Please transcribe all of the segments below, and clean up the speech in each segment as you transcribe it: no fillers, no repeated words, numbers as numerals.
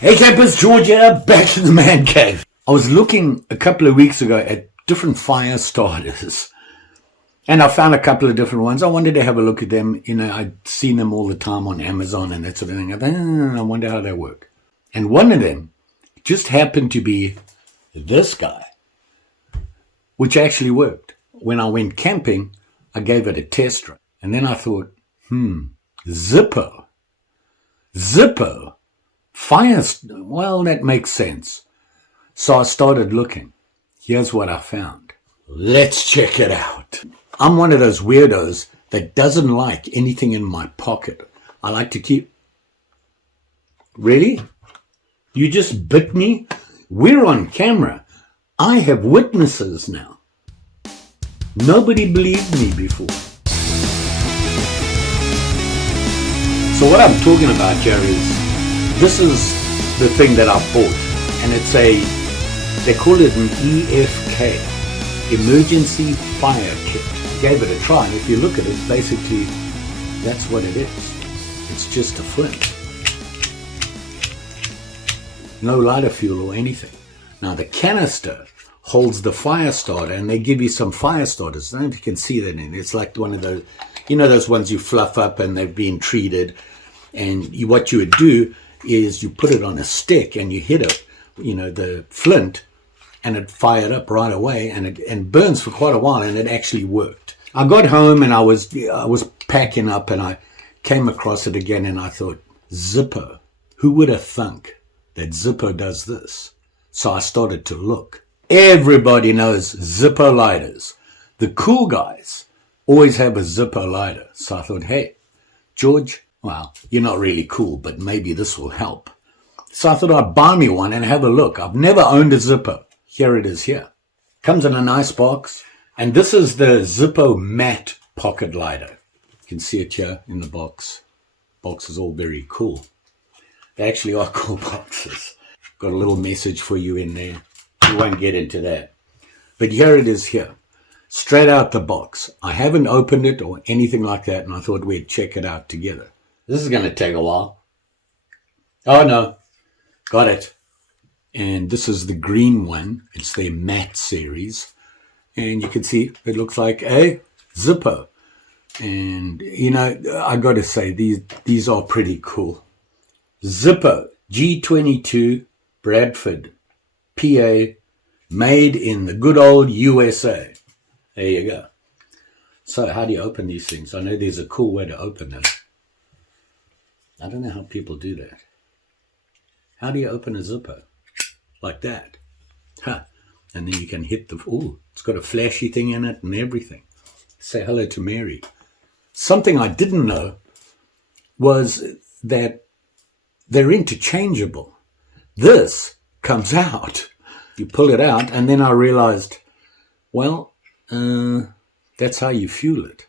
Hey campers, George here, back in the man cave. I was looking a couple of weeks ago at different fire starters, and I found a couple of different ones. I wanted to have a look at them. I'd seen them all the time on Amazon and that sort of thing. I wonder how they work. And one of them just happened to be this guy, which actually worked. When I went camping, I gave it a test run. And then I thought, Zippo, fire, well, that makes sense. So I started looking. Here's what I found. Let's check it out. I'm one of those weirdos that doesn't like anything in my pocket. I like to keep... Really? You just bit me? We're on camera. I have witnesses now. Nobody believed me before. So what I'm talking about here is, this is the thing that I bought, and they call it an EFK, Emergency Fire Kit. I gave it a try, and if you look at it, basically, that's what it is. It's just a flint. No lighter fuel or anything. Now the canister holds the fire starter, and they give you some fire starters. I don't know if you can see that in it. It's like one of those, those ones you fluff up and they've been treated, and what you would do is you put it on a stick and you hit it, the flint, and it fired up right away, and it burns for quite a while, and it actually worked. I got home and I was packing up, and I came across it again, and I thought, Zippo, who would have thunk that Zippo does this? So I started to look. Everybody knows Zippo lighters. The cool guys always have a Zippo lighter. So I thought, hey, George, well, you're not really cool, but maybe this will help. So I thought I'd buy me one and have a look. I've never owned a Zippo. Here it is here. Comes in a nice box. And this is the Zippo matte pocket lighter. You can see it here in the box. Box is all very cool. They actually are cool boxes. Got a little message for you in there. We won't get into that. But here it is here. Straight out the box. I haven't opened it or anything like that, and I thought we'd check it out together. This is going to take a while. Oh, no. Got it. And this is the green one. It's their matte series. And you can see it looks like a Zippo. And, I got to say, these are pretty cool. Zippo G22 Bradford, PA, made in the good old USA. There you go. So how do you open these things? I know there's a cool way to open them. I don't know how people do that. How do you open a Zippo? Like that. And then you can hit it's got a flashy thing in it and everything. Say hello to Mary. Something I didn't know was that they're interchangeable. This comes out. You pull it out, and then I realized, that's how you fuel it.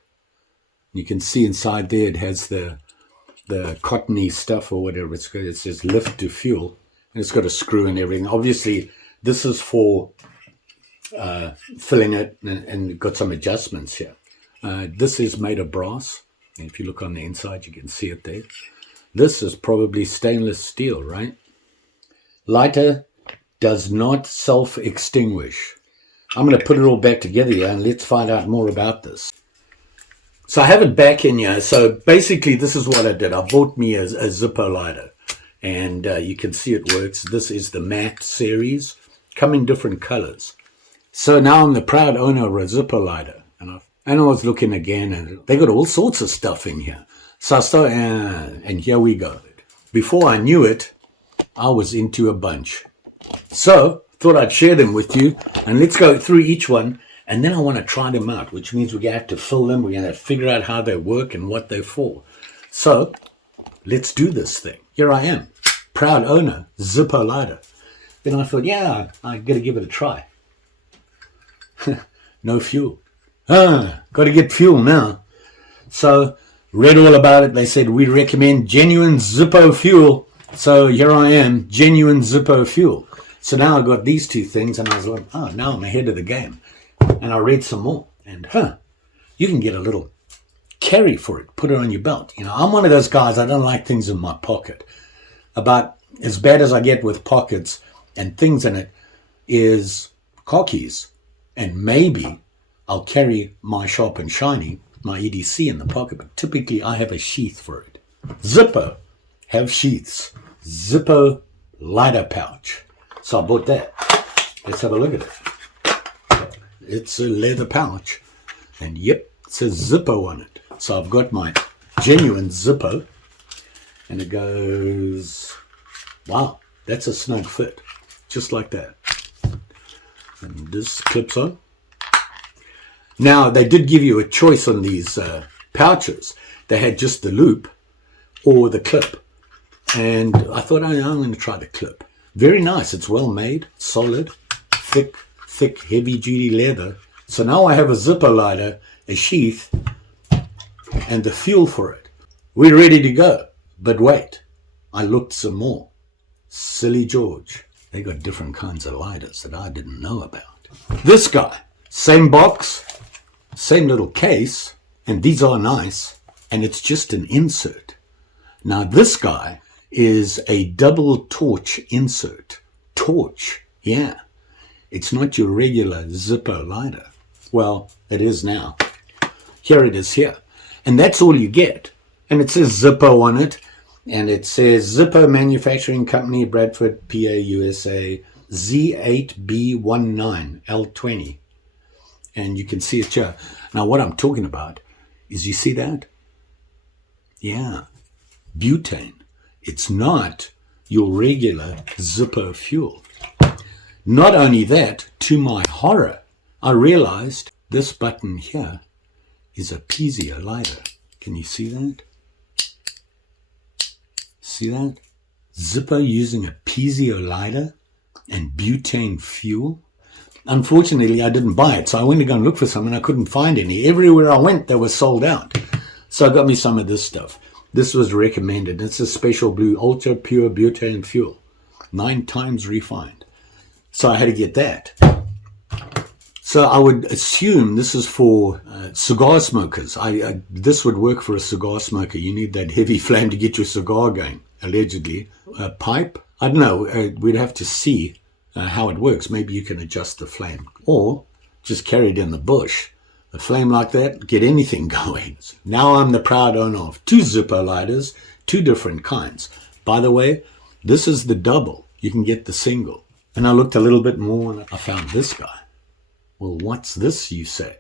You can see inside there it has the cottony stuff or whatever it's got. It says lift to fuel, and it's got a screw and everything. Obviously, this is for filling it, and got some adjustments here. This is made of brass. And if you look on the inside, you can see it there. This is probably stainless steel, right? Lighter does not self-extinguish. I'm going to put it all back together here, and let's find out more about this. So I have it back in here. So basically, this is what I did. I bought me a Zippo lighter, and you can see it works. This is the matte series, come in different colors. So now I'm the proud owner of a Zippo lighter, and I was looking again, and they got all sorts of stuff in here. So I started, and here we go. Before I knew it, I was into a bunch. So thought I'd share them with you, and let's go through each one. And then I want to try them out, which means we're going to have to fill them. We're going to have to figure out how they work and what they're for. So let's do this thing. Here I am, proud owner, Zippo lighter. Then I thought, I got to give it a try. No fuel. Got to get fuel now. So read all about it. They said we recommend genuine Zippo fuel. So here I am, genuine Zippo fuel. So now I got these two things, and I was like, now I'm ahead of the game. And I read some more, and you can get a little carry for it, put it on your belt. I'm one of those guys, I don't like things in my pocket. About as bad as I get with pockets and things in it, is car keys. And maybe I'll carry my Sharp and Shiny, my EDC in the pocket, but typically I have a sheath for it. Zippo have sheaths. Zippo lighter pouch. So I bought that. Let's have a look at it. It's a leather pouch. And yep, it says Zippo on it. So I've got my genuine Zippo. And it goes, wow, that's a snug fit. Just like that. And this clips on. Now, they did give you a choice on these pouches. They had just the loop or the clip. And I thought, I'm going to try the clip. Very nice. It's well made, solid, thick, heavy-duty leather. So now I have a Zippo lighter, a sheath, and the fuel for it. We're ready to go. But wait, I looked some more. Silly George. They got different kinds of lighters that I didn't know about. This guy, same box, same little case, and these are nice, and it's just an insert. Now this guy is a double torch insert. Torch, yeah. It's not your regular Zippo lighter. Well, it is now. Here it is here. And that's all you get. And it says Zippo on it. And it says Zippo Manufacturing Company, Bradford, PA, USA, Z8B19L20. And you can see it here. Now, what I'm talking about is, you see that? Yeah, butane. It's not your regular Zippo fuel. Not only that, to my horror, I realized this button here is a piezo lighter. Can you see that? See that? Zippo using a piezo lighter and butane fuel. Unfortunately, I didn't buy it, so I went to go and look for some, and I couldn't find any. Everywhere I went, they were sold out. So I got me some of this stuff. This was recommended. It's a special blue, ultra pure butane fuel, 9 times refined. So I had to get that. So I would assume this is for cigar smokers. This would work for a cigar smoker. You need that heavy flame to get your cigar going, allegedly. A pipe? I don't know. We'd have to see how it works. Maybe you can adjust the flame. Or just carry it in the bush. A flame like that, get anything going. Now I'm the proud owner of 2 Zippo lighters, 2 different kinds. By the way, this is the double. You can get the single. And I looked a little bit more and I found this guy. Well, what's this, you say?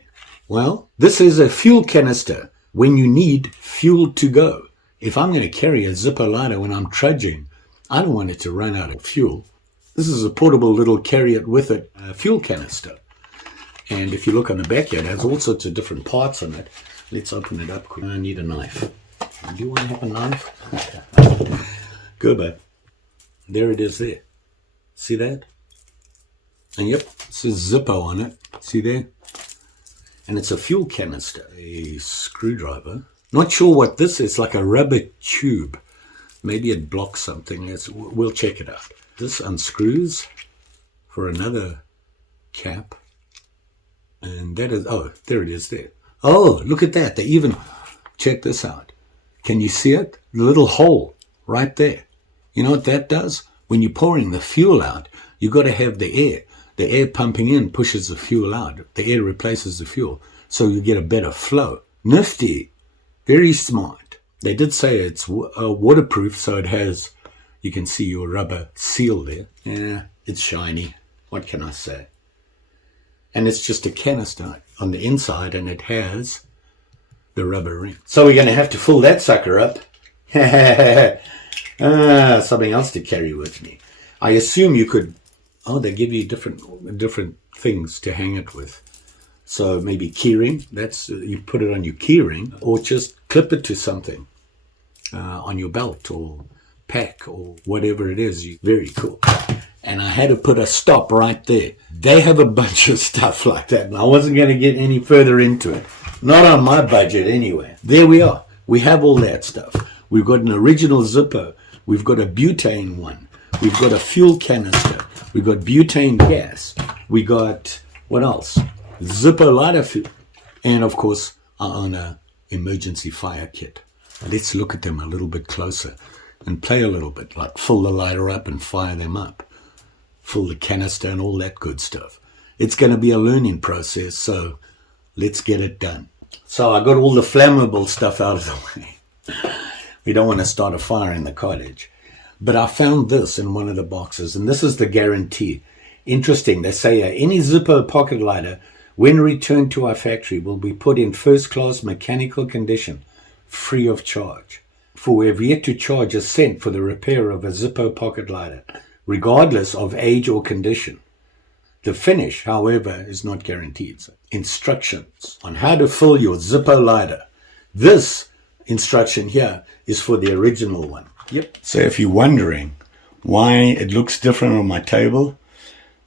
Well, this is a fuel canister when you need fuel to go. If I'm going to carry a Zippo lighter when I'm trudging, I don't want it to run out of fuel. This is a portable little carry it with it fuel canister. And if you look on the back here, it has all sorts of different parts on it. Let's open it up quick. I need a knife. Do you want to have a knife? Good, babe. There it is there. See that? And yep, it says Zippo on it. See there? And it's a fuel canister. A screwdriver. Not sure what this is. It's like a rubber tube. Maybe it blocks something. We'll check it out. This unscrews for another cap. And that is, oh, there it is there. Oh, look at that. They even, check this out. Can you see it? The little hole right there. You know what that does? When you're pouring the fuel out, you've got to have the air. The air pumping in pushes the fuel out. The air replaces the fuel. So you get a better flow. Nifty. Very smart. They did say it's waterproof, so it has, you can see your rubber seal there. Yeah, it's shiny. What can I say? And it's just a canister on the inside, and it has the rubber ring. So we're going to have to fill that sucker up. Something else to carry with me. I assume you could, they give you different things to hang it with. So maybe keyring, that's, you put it on your keyring, or just clip it to something on your belt or pack or whatever it is. Very cool. And I had to put a stop right there. They have a bunch of stuff like that, and I wasn't going to get any further into it. Not on my budget anyway. There we are. We have all that stuff. We've got an original Zippo. We've got a butane one. We've got a fuel canister. We've got butane gas. We got, what else? Zippo lighter fuel. And of course, I own an emergency fire kit. Let's look at them a little bit closer. and play a little bit, like fill the lighter up and fire them up, fill the canister and all that good stuff. It's going to be a learning process, so let's get it done. So I got all the flammable stuff out of the way. We don't want to start a fire in the cottage. But I found this in one of the boxes, and this is the guarantee. Interesting, they say any Zippo pocket lighter, when returned to our factory, will be put in first-class mechanical condition, free of charge. For we have yet to charge a cent for the repair of a Zippo pocket lighter, regardless of age or condition. The finish, however, is not guaranteed. Instructions on how to fill your Zippo lighter. This instruction here is for the original one. Yep. So if you're wondering why it looks different on my table,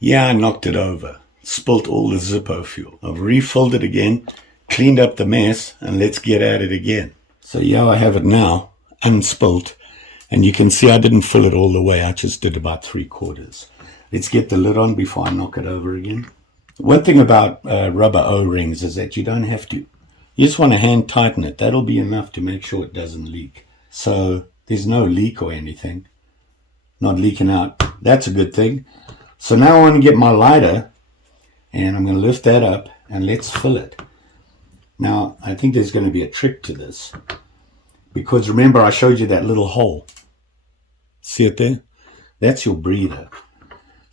yeah, I knocked it over. Spilt all the Zippo fuel. I've refilled it again, cleaned up the mess, and let's get at it again. So yeah, I have it now, unspilt, and you can see I didn't fill it all the way. I just did about 3/4. Let's get the lid on before I knock it over again. One thing about rubber O-rings is that you don't have to. You just want to hand tighten it. That'll be enough to make sure it doesn't leak. So there's no leak or anything. Not leaking out. That's a good thing. So now I want to get my lighter, and I'm going to lift that up, and let's fill it. Now, I think there's going to be a trick to this, because remember I showed you that little hole. See it there? That's your breather.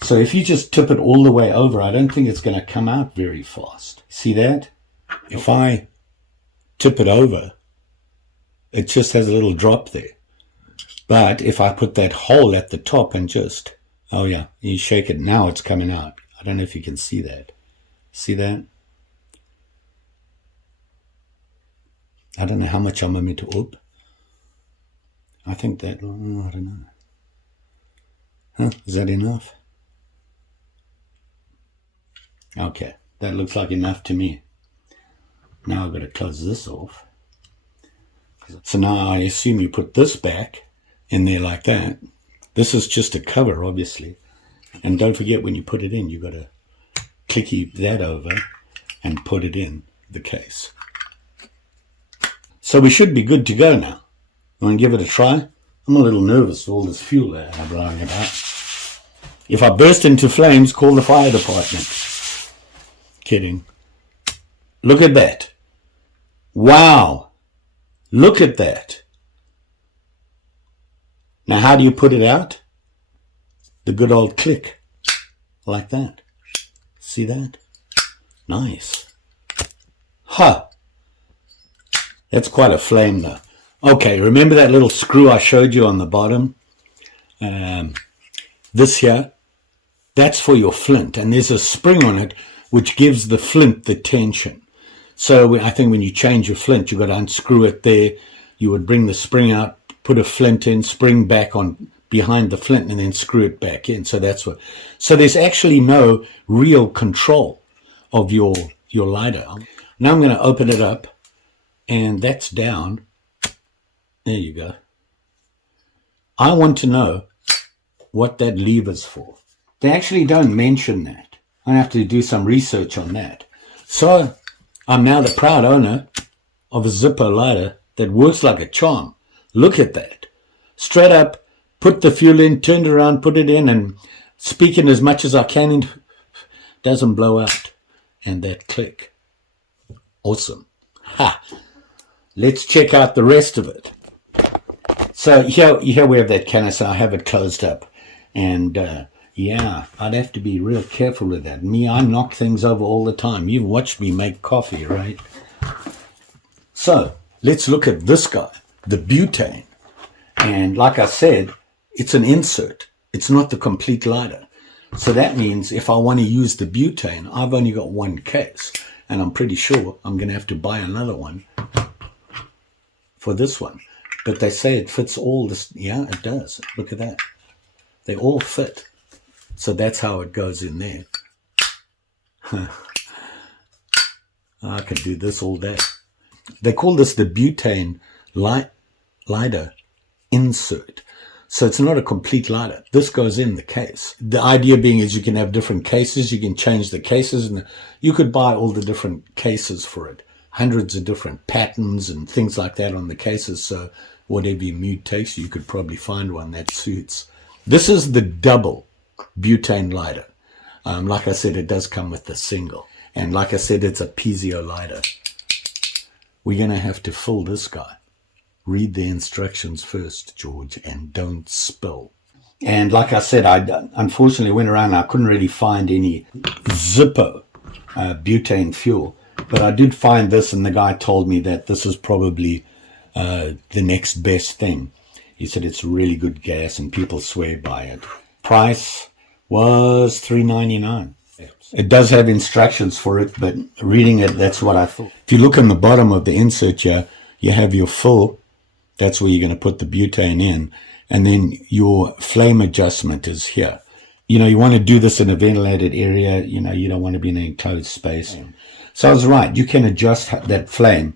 So if you just tip it all the way over, I don't think it's going to come out very fast. See that? If I tip it over, it just has a little drop there. But if I put that hole at the top and just, oh yeah, you shake it, now it's coming out. I don't know if you can see that. See that? I don't know how much I'm meant to up. I think that, I don't know. Huh, is that enough? Okay, that looks like enough to me. Now I've got to close this off. So now I assume you put this back in there like that. This is just a cover, obviously. And don't forget, when you put it in, you've got to clicky that over and put it in the case. So we should be good to go now. You want to give it a try? I'm a little nervous with all this fuel that I'm blowing about. If I burst into flames, call the fire department. Kidding. Look at that. Wow. Look at that. Now how do you put it out? The good old click. Like that. See that? Nice. Huh. That's quite a flame though. Okay, remember that little screw I showed you on the bottom? This here, that's for your flint. And there's a spring on it which gives the flint the tension. So I think when you change your flint, you've got to unscrew it there. You would bring the spring out, put a flint in, spring back on behind the flint, and then screw it back in. So that's what. So there's actually no real control of your lighter. Now I'm going to open it up, and that's down. There you go. I want to know what that lever's for. They actually don't mention that. I have to do some research on that. So I'm now the proud owner of a Zippo lighter that works like a charm. Look at that. Straight up, put the fuel in, turned around, put it in, and speaking as much as I can, it doesn't blow out. And that click. Awesome. Ha! Let's check out the rest of it. So here we have that canister. I have it closed up. And yeah, I'd have to be real careful with that. Me, I knock things over all the time. You've watched me make coffee, right? So let's look at this guy, the butane. And like I said, it's an insert. It's not the complete lighter. So that means if I want to use the butane, I've only got one case. And I'm pretty sure I'm going to have to buy another one for this one. But they say it fits all this. Yeah, it does. Look at that. They all fit. So that's how it goes in there. I could do this all day. They call this the butane lighter insert. So it's not a complete lighter. This goes in the case. The idea being is you can have different cases. You can change the cases, and you could buy all the different cases for it. Hundreds of different patterns and things like that on the cases. So whatever your mood takes, you could probably find one that suits. This is the double butane lighter. Like I said, it does come with the single. And like I said, it's a piezo lighter. We're going to have to fill this guy. Read the instructions first, George, and don't spill. And like I said, I unfortunately went around and I couldn't really find any Zippo butane fuel. But I did find this, and the guy told me that this is probably the next best thing. He said it's really good gas and people swear by it. Price was $3.99. It does have instructions for it, but reading it, that's what I thought. If you look in the bottom of the insert here, you have your fill. That's where you're going to put the butane in. And then your flame adjustment is here. You know, you want to do this in a ventilated area. You know, you don't want to be in an enclosed space. So I was right. You can adjust that flame.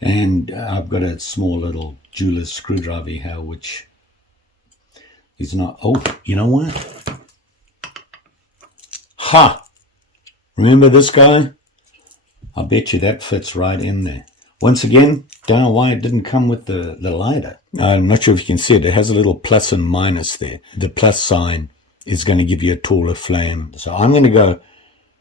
And I've got a small little jeweler's screwdriver here, which is not... Oh, you know what? Ha! Remember this guy? I bet you that fits right in there. Once again, don't know why it didn't come with the lighter. I'm not sure if you can see it. It has a little plus and minus there. The plus sign is going to give you a taller flame. So I'm going to go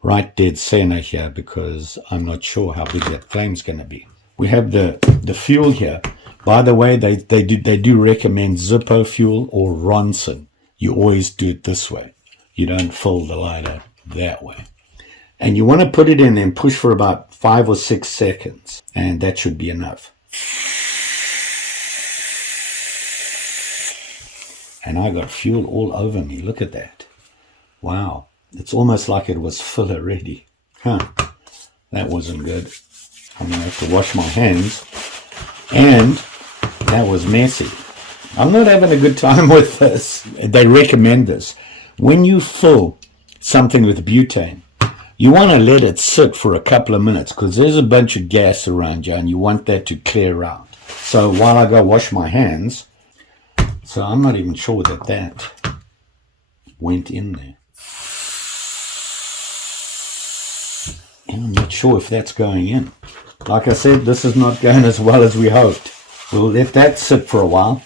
right dead center here because I'm not sure how big that flame's going to be. We have the fuel here. By the way, they do recommend Zippo fuel or Ronson. You always do it this way. You don't fill the lighter that way. And you want to put it in and push for about 5 or 6 seconds. And that should be enough. And I got fuel all over me. Look at that. Wow. It's almost like it was full already. Huh. That wasn't good. I'm going to have to wash my hands. And that was messy. I'm not having a good time with this. They recommend this. When you fill something with butane, you want to let it sit for a couple of minutes because there's a bunch of gas around you and you want that to clear out. So while I go wash my hands, so I'm not even sure that went in there. And I'm not sure if that's going in. Like I said, this is not going as well as we hoped. We'll let that sit for a while.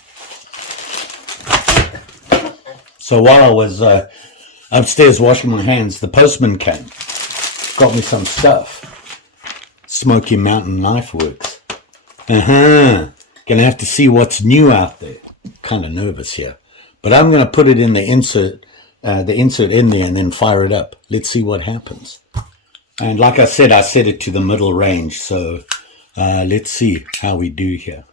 So while I was upstairs washing my hands, the postman came. Got me some stuff. Smoky Mountain Knife Works. Gonna have to see what's new out there. Kind of nervous here. But I'm going to put it in the insert in there and then fire it up. Let's see what happens. And like I said, I set it to the middle range. So let's see how we do here.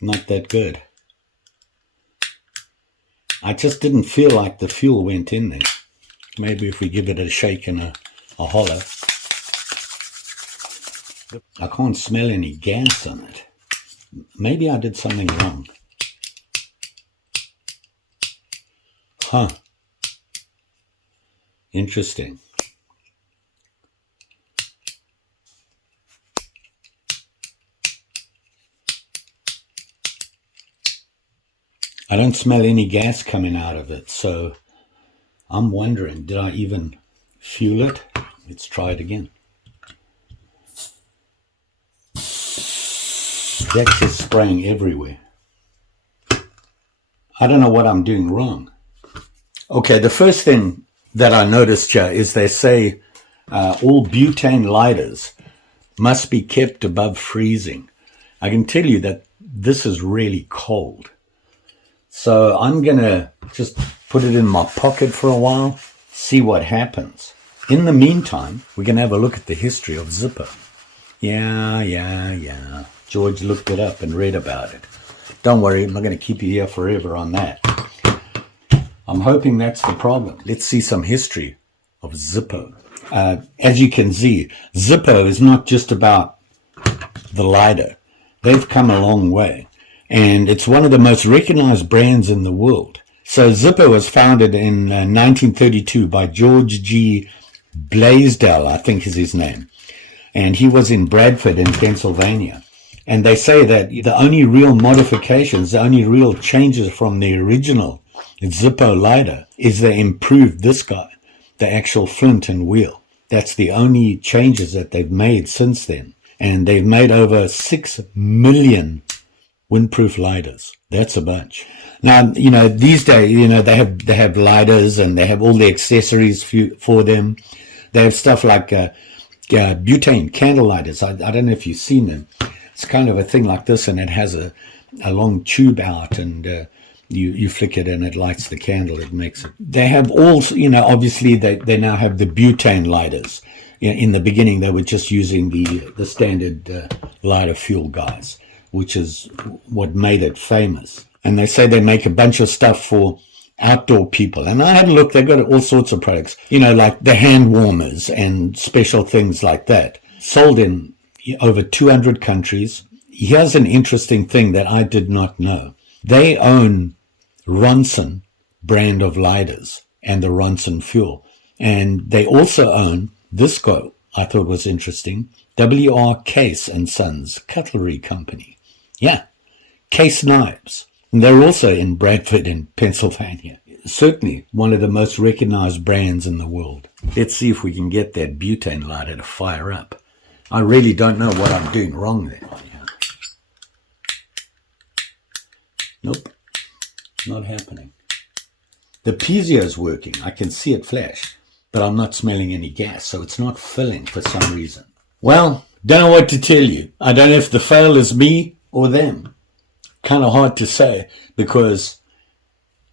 Not that good. I just didn't feel like the fuel went in there. Maybe if we give it a shake and a holler. I can't smell any gas on it. Maybe I did something wrong. Huh. Interesting. I don't smell any gas coming out of it, so I'm wondering, did I even fuel it? Let's try it again. That's just spraying everywhere. I don't know what I'm doing wrong. Okay, the first thing that I noticed here is they say all butane lighters must be kept above freezing. I can tell you that this is really cold. So I'm going to just put it in my pocket for a while, see what happens. In the meantime, we're going to have a look at the history of Zippo. Yeah. George looked it up and read about it. Don't worry, I'm not going to keep you here forever on that. I'm hoping that's the problem. Let's see some history of Zippo. As you can see, Zippo is not just about the lighter. They've come a long way. And it's one of the most recognized brands in the world. So Zippo was founded in 1932 by George G. Blaisdell, I think is his name. And he was in Bradford in Pennsylvania. And they say that the only real modifications, the only real changes from the original Zippo lighter is they improved this guy, the actual flint and wheel. That's the only changes that they've made since then. And they've made over 6 million windproof lighters. That's a bunch. Now, these days, they have lighters and they have all the accessories for them. They have stuff like butane candle lighters. I don't know if you've seen them. It's kind of a thing like this, and it has a long tube out, and you flick it and it lights the candle. It makes it. They have all, obviously they now have the butane lighters. In the beginning, they were just using the standard lighter fuel guys, which is what made it famous. And they say they make a bunch of stuff for outdoor people. And I had a look, they've got all sorts of products, like the hand warmers and special things like that, sold in over 200 countries. Here's an interesting thing that I did not know. They own Ronson brand of lighters and the Ronson fuel. And they also own, this quote I thought was interesting, W.R. Case and Sons Cutlery Company. Yeah, Case Knives. And they're also in Bradford in Pennsylvania. Certainly one of the most recognized brands in the world. Let's see if we can get that butane lighter to fire up. I really don't know what I'm doing wrong there. Nope, not happening. The piezo is working. I can see it flash, but I'm not smelling any gas, so it's not filling for some reason. Well, don't know what to tell you. I don't know if the fail is me or them. Kind of hard to say because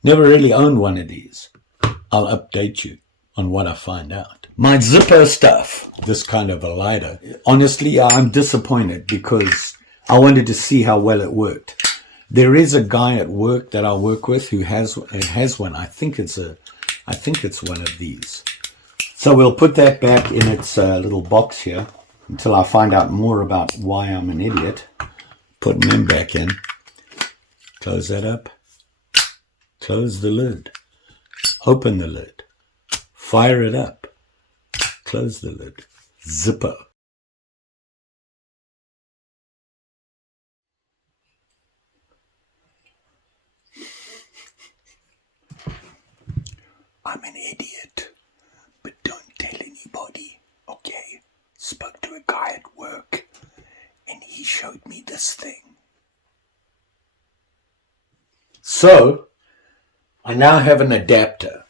never really owned one of these. I'll update you on what I find out. My Zippo stuff, this kind of a lighter. Honestly, I'm disappointed because I wanted to see how well it worked. There is a guy at work that I work with who has one. I think it's one of these. So we'll put that back in its little box here until I find out more about why I'm an idiot. Putting them back in. Close that up. Close the lid. Open the lid. Fire it up. Close the lid. Zippo. I'm an idiot, but don't tell anybody, okay? Spoke to a guy at work, and he showed me this thing. So, I now have an adapter.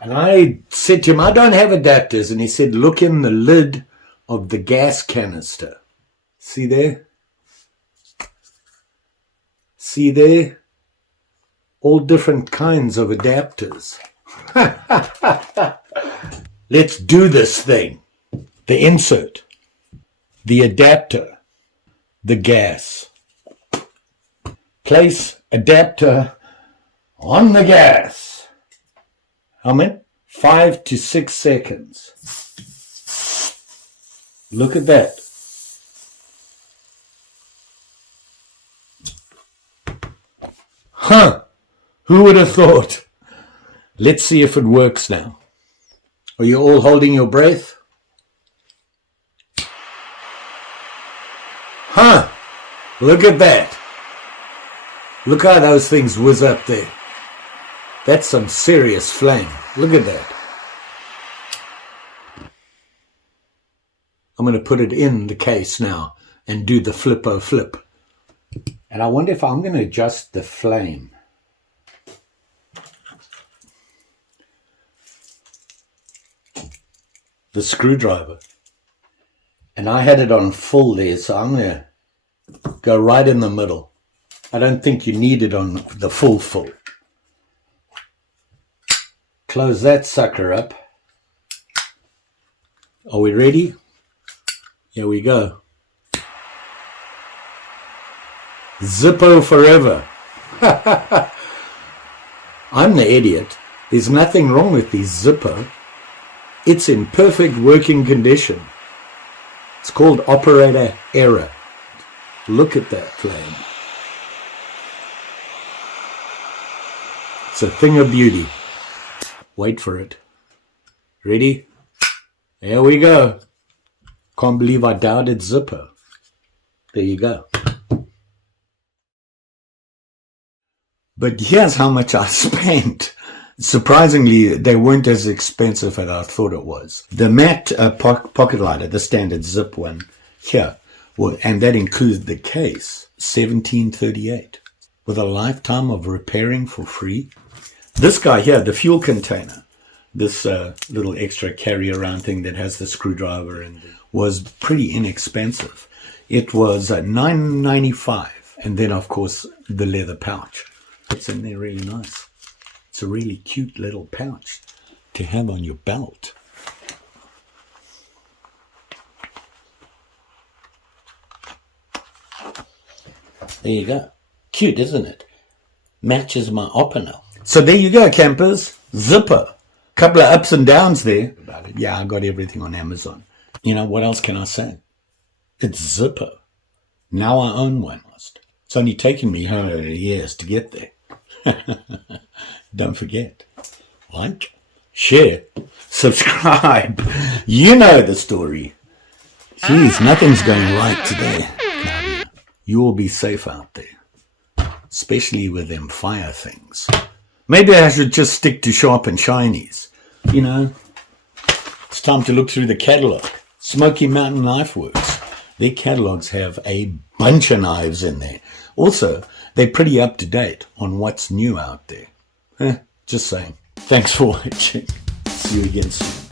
And I said to him, I don't have adapters. And he said, look in the lid of the gas canister. See there? See there? All different kinds of adapters. Let's do this thing. The insert, the adapter, the gas. Place adapter on the gas. How many? 5 to 6 seconds. Look at that. Huh? Who would have thought? Let's see if it works now. Are you all holding your breath? Huh? Look at that. Look how those things whiz up there. That's some serious flame. Look at that. I'm going to put it in the case now and do the flippo flip. And I wonder if I'm going to adjust the flame. The screwdriver. And I had it on full there, so I'm going to go right in the middle. I don't think you need it on the full. Close that sucker up. Are we ready? Here we go. Zippo forever. I'm the idiot. There's nothing wrong with the Zippo. It's in perfect working condition. It's called operator error. Look at that flame. It's a thing of beauty. Wait for it. Ready? Here we go. Can't believe I doubted Zippo. There you go. But here's how much I spent. Surprisingly, they weren't as expensive as I thought it was. The matte pocket lighter, the standard zip one, here, well, and that includes the case, $17.38, with a lifetime of repairing for free. This guy here, the fuel container, this little extra carry-around thing that has the screwdriver and was pretty inexpensive. It was $9.95, and then of course the leather pouch. It's in there really nice. It's a really cute little pouch to have on your belt. There you go. Cute, isn't it? Matches my opera. So there you go, campers. Zippo. Couple of ups and downs there. Yeah, I got everything on Amazon. You know, what else can I say? It's Zippo. Now I own one. It's only taken me years to get there. Don't forget. Like, share, subscribe. You know the story. Geez, nothing's going right today. You will be safe out there, especially with them fire things. Maybe I should just stick to sharp and shinies. You know, it's time to look through the catalog. Smoky Mountain Knife Works. Their catalogs have a bunch of knives in there. Also, they're pretty up to date on what's new out there. Just saying. Thanks for watching. See you again soon.